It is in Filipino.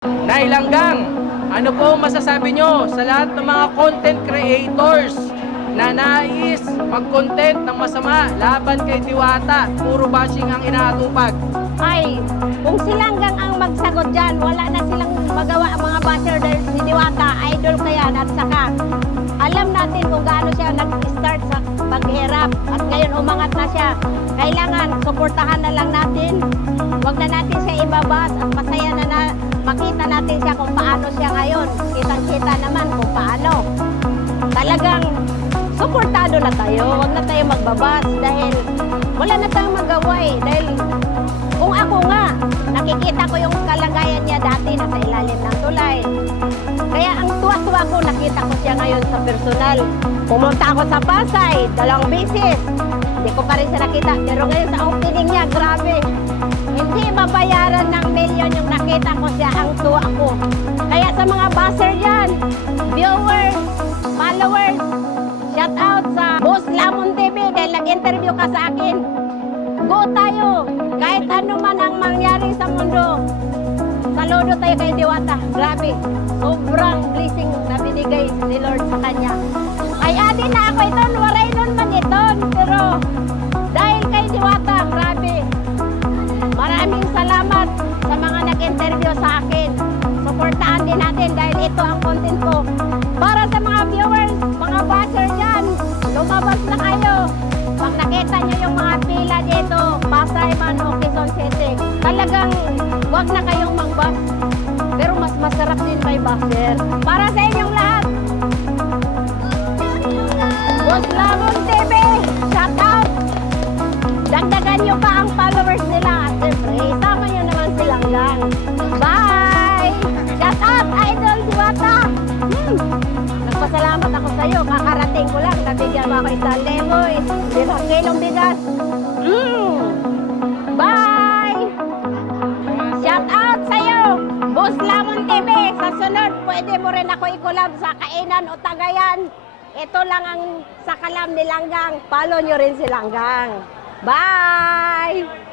Nay Langgang, ano po masasabi nyo sa lahat ng mga content creators na nais mag-content ng masama laban kay Diwata? Puro bashing ang inaatupag. Ay, kung si Langgang ang magsagot dyan, wala na silang magawa ang mga basher dahil si Diwata, idol ka yan. At saka, alam natin kung gaano siya nag-start sa paghirap at ngayon umangat na siya. Kailangan, suportahan na lang natin. Huwag na natin siya ibabas at masaya na makita natin siya kung paano siya ngayon. Kitang-kita naman kung paano. Talagang suportado na tayo. Huwag na tayo magbabas dahil wala na tayong magawa eh. Dahil kung ako nga, nakikita ko yung kalagayan niya dati nasa ilalim ng tulay. Kaya ang tuwa-tuwa ko, nakita ko siya ngayon sa personal. Pumunta ako sa Pasay, 2 beses. Hindi ko pa rin siya nakita. Pero ngayon sa opening niya, grabe. Hindi mabayaran ng milyon yung nakita ko siya, ang tuwa ko. Kaya sa mga buzzer dyan, viewers, followers, shout out sa Boss Lamon TV dahil nag-interview ka sa akin. Go tayo! Kahit ano man ang mangyari sa mundo, saludo tayo kay Diwata. Grabe, sobrang blessing na binigay ni Lord sa kanya. Ay, adi na ako ito, waray nun man ito. Pero dahil kay Diwata, grabe. Maraming salamat sa mga nag-interview sa akin. Suportahan din natin dahil ito ang content ko. Para sa mga viewers, mga watcher dyan, lumabas na kayo. Pag nakita nyo yung mga pila dito, Pasay man o Quezon City, talagang huwag na kayong mag-bus. Pero mas masarap din may busser. Para sa inyong lahat, Boss Lamon TV, shout out! Dagdagan nyo pa ang followers nila at siyempre, isama nyo naman silang lang. Bye! Shout out, Idol Diwata! Nagpasalamat ako sa iyo. Kakarating ko lang. Nabigyan mo ako 1 lemoy. 1 kilong bigas. Bye! Shout out sa iyo, Boss Lamon TV. Sa sunod, pwede mo rin ako i-collab sa Kainan o Tagayan. Ito lang ang sakalam ni Langgang. Follow nyo rin si Langgang. Bye!